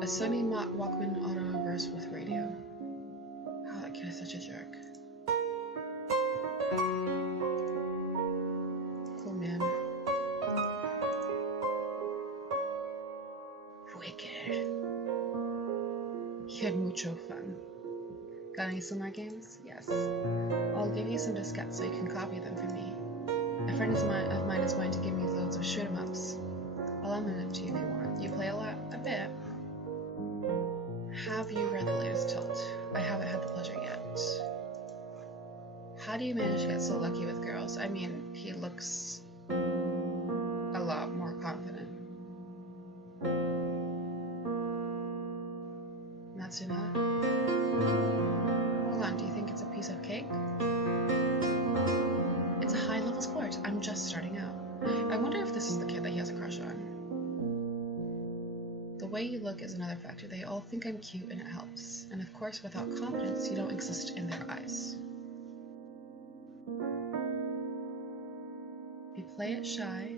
A Sony Walkman auto-reverse with radio. Oh, that kid is such a jerk. Cool, man. Wicked. You had mucho fun. Got any similar games? Yes. I'll give you some diskettes so you can copy them for me. A friend of mine is going to give me loads of shoot-em-ups. I'll lend them to you if you want. You play a lot? A bit. Have you read the latest Tilt? I haven't had the pleasure yet. How do you manage to get so lucky with girls? I mean, he looks a lot more confident. Matsuna? Hold on, do you think it's a piece of cake? It's a high-level sport. I'm just starting out. I wonder if this is the kid that he has a crush on. The way you look is another factor. They all think I'm cute and it helps. And of course, without confidence, you don't exist in their eyes. If you play it shy,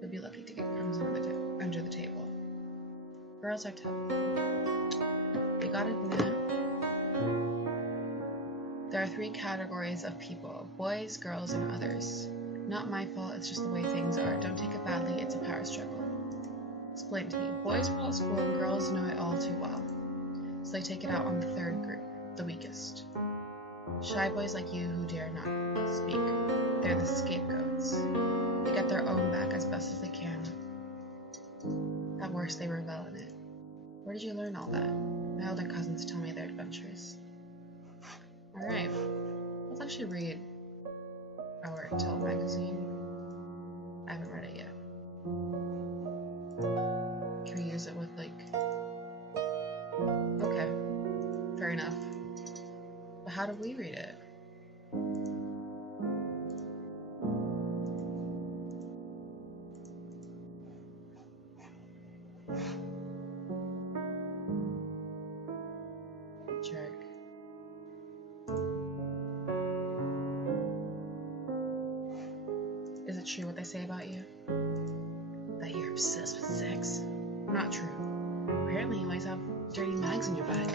you'll be lucky to get crumbs under the table. Girls are tough. You gotta admit, there are 3 categories of people: boys, girls, and others. Not my fault, it's just the way things are. Don't take it badly, it's a power struggle. Explain to me. Boys rule at school and girls know it all too well. So they take it out on the third group, the weakest. Shy boys like you who dare not speak. They're the scapegoats. They get their own back as best as they can. At worst, they revel in it. Where did you learn all that? My older cousins tell me their adventures. Alright, let's actually read our Tilt magazine. I haven't read it yet. Can we use it with, like... Okay, fair enough. But how do we read it? Jerk. Is it true what they say about you? That you're obsessed with sex? Not true. Apparently you always have dirty mags in your bag.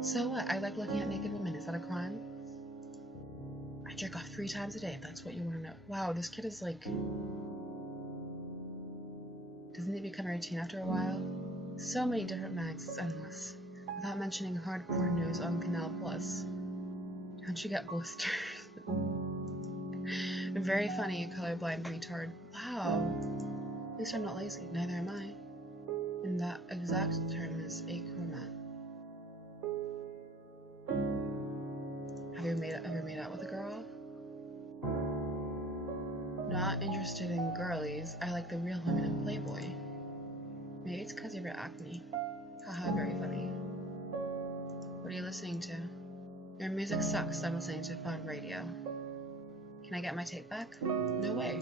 So what? I like looking at naked women. Is that a crime? I jerk off 3 times a day if that's what you want to know. Wow, this kid is like... Doesn't it become a routine after a while? So many different mags, it's endless. Without mentioning hardcore news on Canal Plus. Don't you get blisters? Very funny, a colorblind retard. Wow. At least I'm not lazy, neither am I. And that exact term is achromat. Have you ever made out with a girl? Not interested in girlies. I like the real women in Playboy. Maybe it's because of your acne. Haha, very funny. What are you listening to? Your music sucks, so I'm listening to fun radio. Can I get my tape back? No way.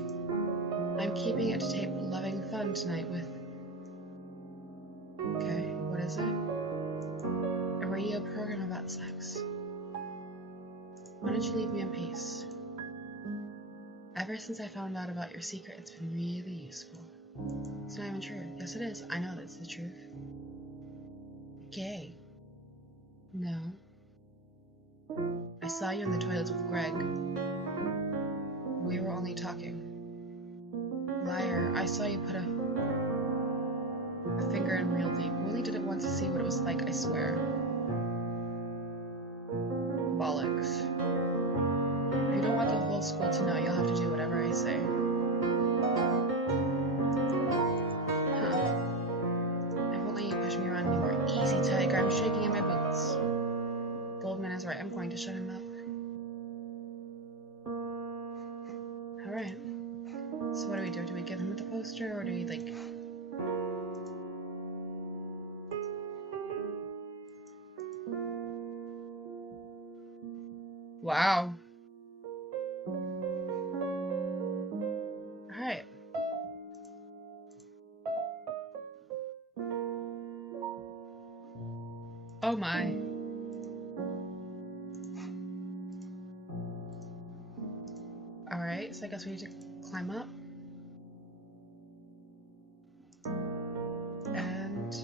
I'm keeping it to tape loving fun tonight with... Okay, what is it? A radio program about sex. Why don't you leave me in peace? Ever since I found out about your secret, it's been really useful. It's not even true. Yes, it is. I know that's the truth. Gay. No. I saw you in the toilets with Greg. We were only talking. Liar. I saw you put a finger in real deep. We only did it once to see what it was like, I swear. Bollocks. If you don't want the whole school to know, you'll have to do whatever I say. Huh. I won't let you push me around anymore. Easy, tiger. I'm shaking in my boots. Goldman is right. I'm going to shut him up. Alright. So what do we do? Do we give him the poster, or do we, like... Wow. Alright. Oh my. Alright, so I guess we need to climb up. And...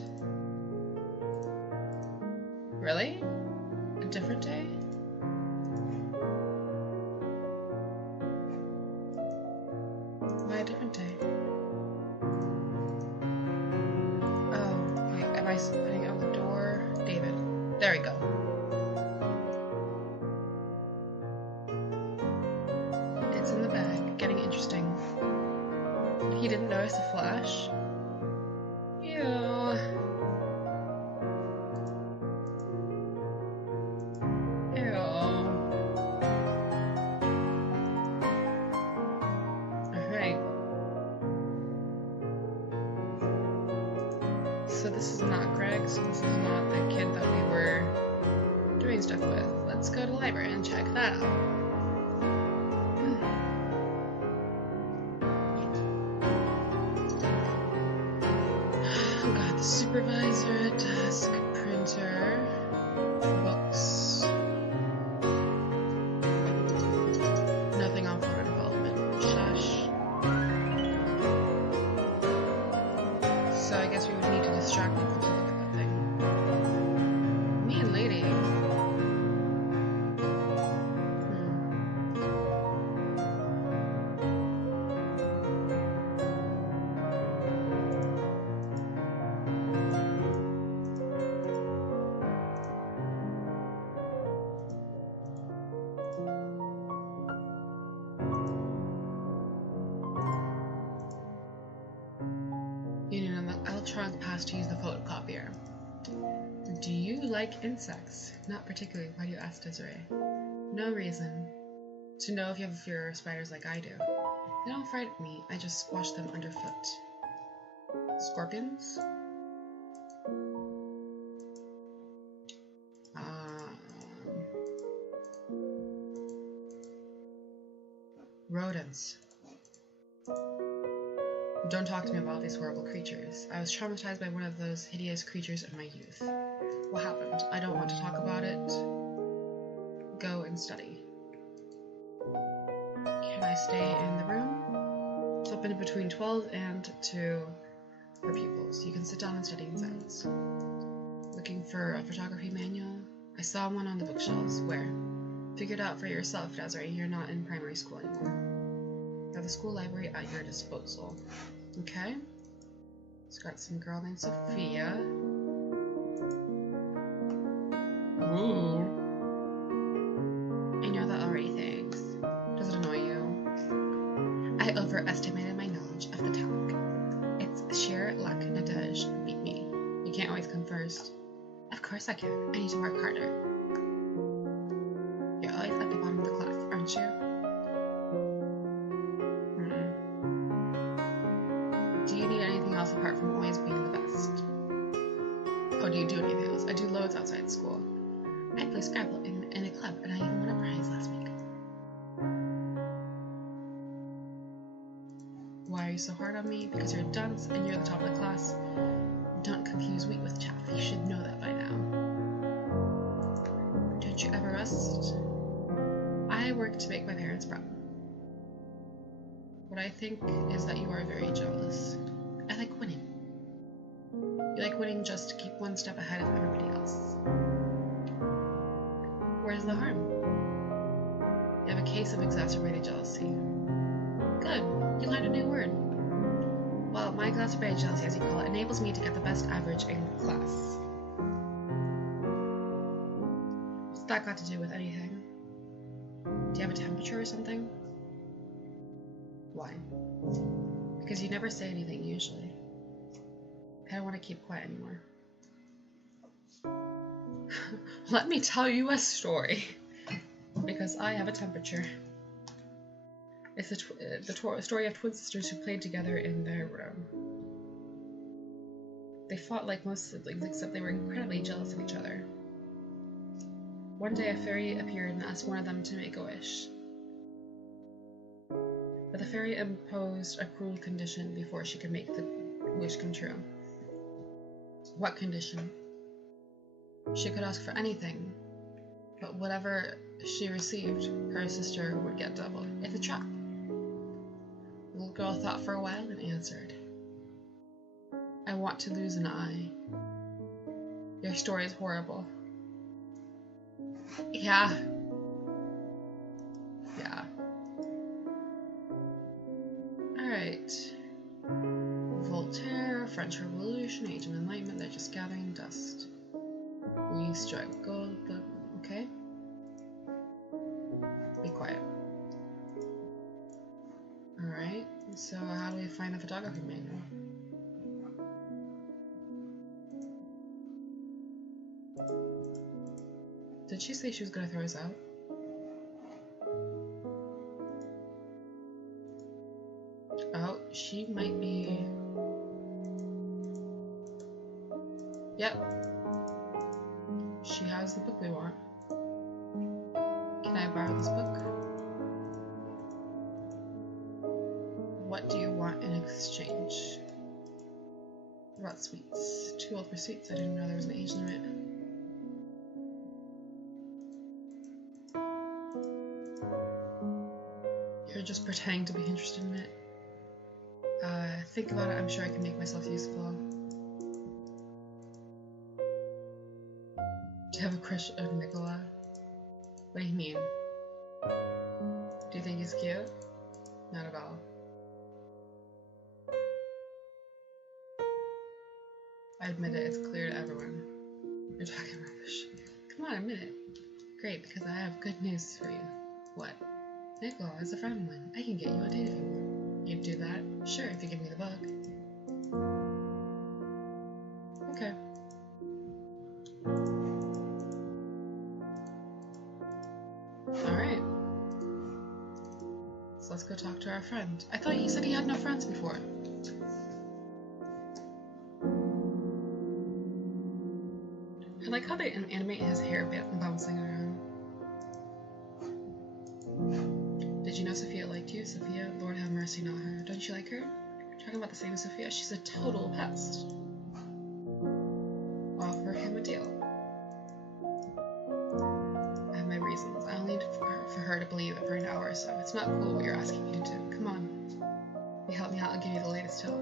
Really? A different day? Why a different day? Oh, wait, am I putting out the door? David. There we go. It's in the bag. Getting interesting. He didn't notice the flash? Ew. So this is not Greg, so this is not the kid that we were doing stuff with. Let's go to the library and check that out. Oh god, the supervisor, desk, printer, books. Nothing on photo development. Shush. So I guess we would need to distract people to look at the thing. Mean lady. Electronic pass to use the photocopier. Do you like insects? Not particularly. Why do you ask, Désiré? No reason. To know if you have a fear of spiders like I do. They don't frighten me. I just squash them underfoot. Scorpions? Rodents. Don't talk to me about these horrible creatures. I was traumatized by one of those hideous creatures in my youth. What happened? I don't want to talk about it. Go and study. Can I stay in the room? It's open between 12 and 2 for pupils. You can sit down and study in silence. Looking for a photography manual? I saw one on the bookshelves. Where? Figure it out for yourself, Désiré. You're not in primary school anymore. You have the school library at your disposal. Okay. It's got some girl named Sophia. Ooh. I know that already, thanks. Does it annoy you? I overestimated my knowledge of the topic. It's sheer luck, Nadej. Beat me. You can't always come first. Of course I can. I need to work harder. You're always else apart from always being the best? Oh, do you do anything else? I do loads outside school. I play Scrabble in a club, and I even won a prize last week. Why are you so hard on me? Because you're a dunce and you're the top of the class. Don't confuse wheat with chaff. You should know that by now. Don't you ever rest? I work to make my parents proud. What I think is that you are very jealous. I like winning. You like winning just to keep one step ahead of everybody else. Where's the harm? You have a case of exacerbated jealousy. Good, you learned a new word. Well, my exacerbated jealousy, as you call it, enables me to get the best average in class. What's that got to do with anything? Do you have a temperature or something? Why? Because you never say anything usually. I don't want to keep quiet anymore. Let me tell you a story. Because I have a temperature. It's the story of twin sisters who played together in their room. They fought like most siblings, except they were incredibly jealous of each other. One day a fairy appeared and asked one of them to make a wish. But the fairy imposed a cruel condition before she could make the wish come true. What condition? She could ask for anything, but whatever she received, her sister would get double. It's a trap. The little girl thought for a while and answered, I want to lose an eye. Your story is horrible. Yeah. Yeah. Alright. Voltaire, French Revolution, Age of Enlightenment, they're just gathering dust. We strike gold, but okay. Be quiet. Alright, so how do we find the photography manual? Did she say she was gonna throw us out? Oh, she might be... Yep. She has the book we want. Can I borrow this book? What do you want in exchange? What sweets? Too old for sweets. I didn't know there was an age limit. You're just pretending to be interested in it. Think about it. I'm sure I can make myself useful. Do you have a crush on Nicola? What do you mean? Do you think he's cute? Not at all. I admit it, it's clear to everyone. You're talking rubbish. Come on, admit it. Great, because I have good news for you. What? Nicola is a friend of mine. I can get you a date if you want. You'd do that? Sure, if you give me the book. Okay. Alright. So let's go talk to our friend. I thought he said he had no friends before. I like how they animate his hair bouncing around. Did you know Sophia liked you? Sophia? Lord have mercy, not her. Don't you like her? Talking about the same as Sophia. She's a total pest. Offer him a deal. I have my reasons. I'll need for her to believe it for an hour or so. It's not cool what you're asking me to do. Come on. You help me out, I'll give you the latest tip.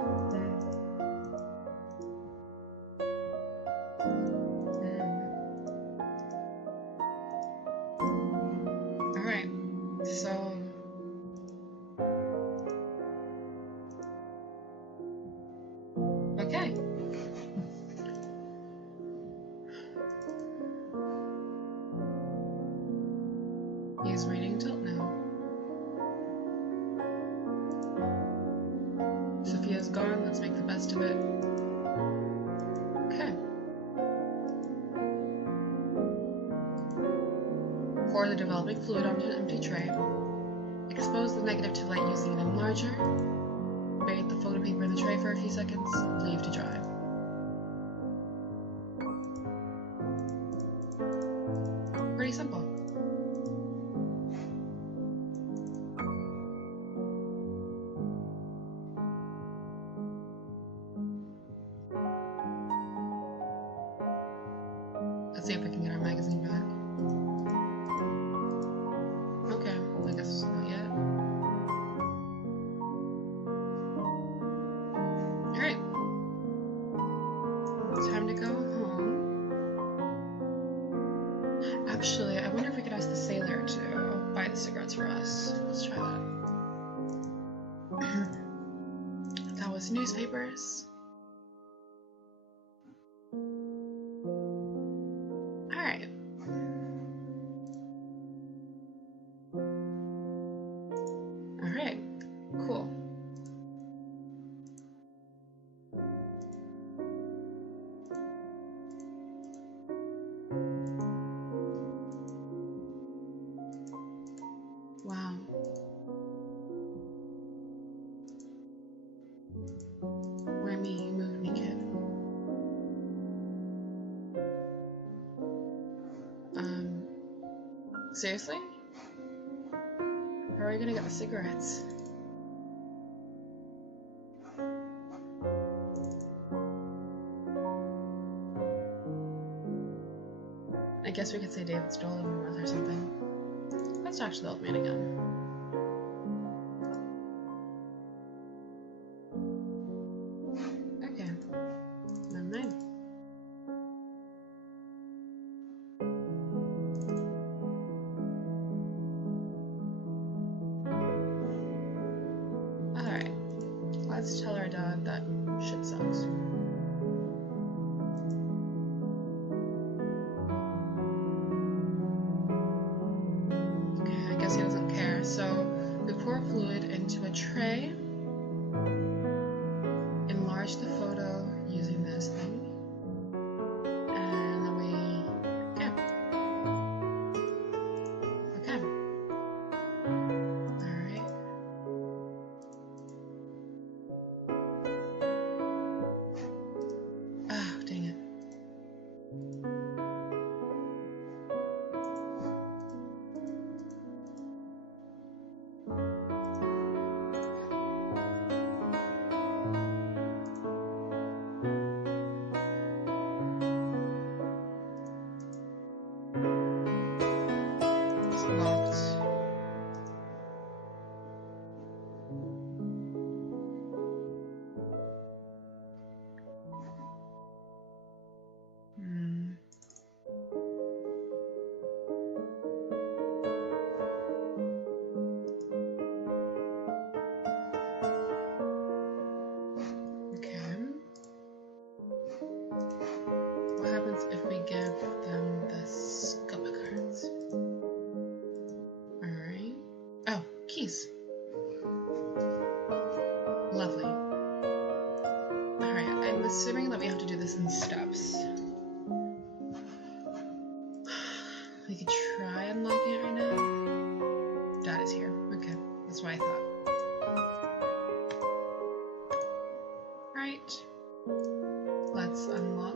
Alright. So... okay. He's reading Tilt now. Sophia's gone, let's make the best of it. Okay. Pour the developing fluid onto an empty tray. Expose the negative to light using an enlarger. Bathe the photo Put a paper in the tray for a few seconds, leave to dry. Pretty simple. Let's see if we can get our magazine back. Okay, I guess not yet. Alright. Time to go home. Actually, I wonder if we could ask the sailor to buy the cigarettes for us. Let's try that. That was newspapers. Alright. Alright, cool. Wow. Wear me, move me, kid. Seriously? How are we gonna get the cigarettes? I guess we could say David stole them from us or something. Let's talk to the old man again. Okay. Never mind. Alright. Let's tell our dad that shit sucks. Okay, I guess he doesn't care. So we pour fluid into a tray. Enlarge the photo using this thing. And then we... Okay. Okay. Alright. Oh, dang it. It's locked. Hmm. Okay. What happens if we give them the scuba cards? Alright. Oh, keys. Lovely. Alright, I'm assuming that we have to do this in steps. We could try unlocking it right now. Dad is here. Okay, that's what I thought. Right. Let's unlock.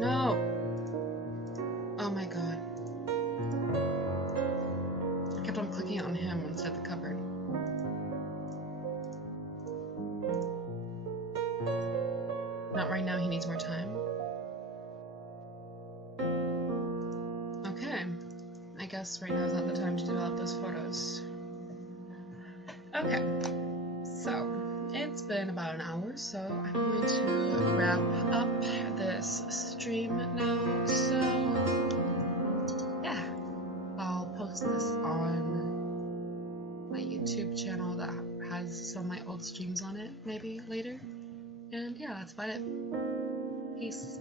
No! Oh my god. I kept on clicking on him instead of the cupboard. Not right now, he needs more time. Okay. I guess right now is not the time to develop those photos. Okay. So, it's been about an hour, so I'm going to wrap up this stream now. So, yeah. I'll post this on my YouTube channel that has some of my old streams on it, maybe later. And yeah, that's about it. Peace.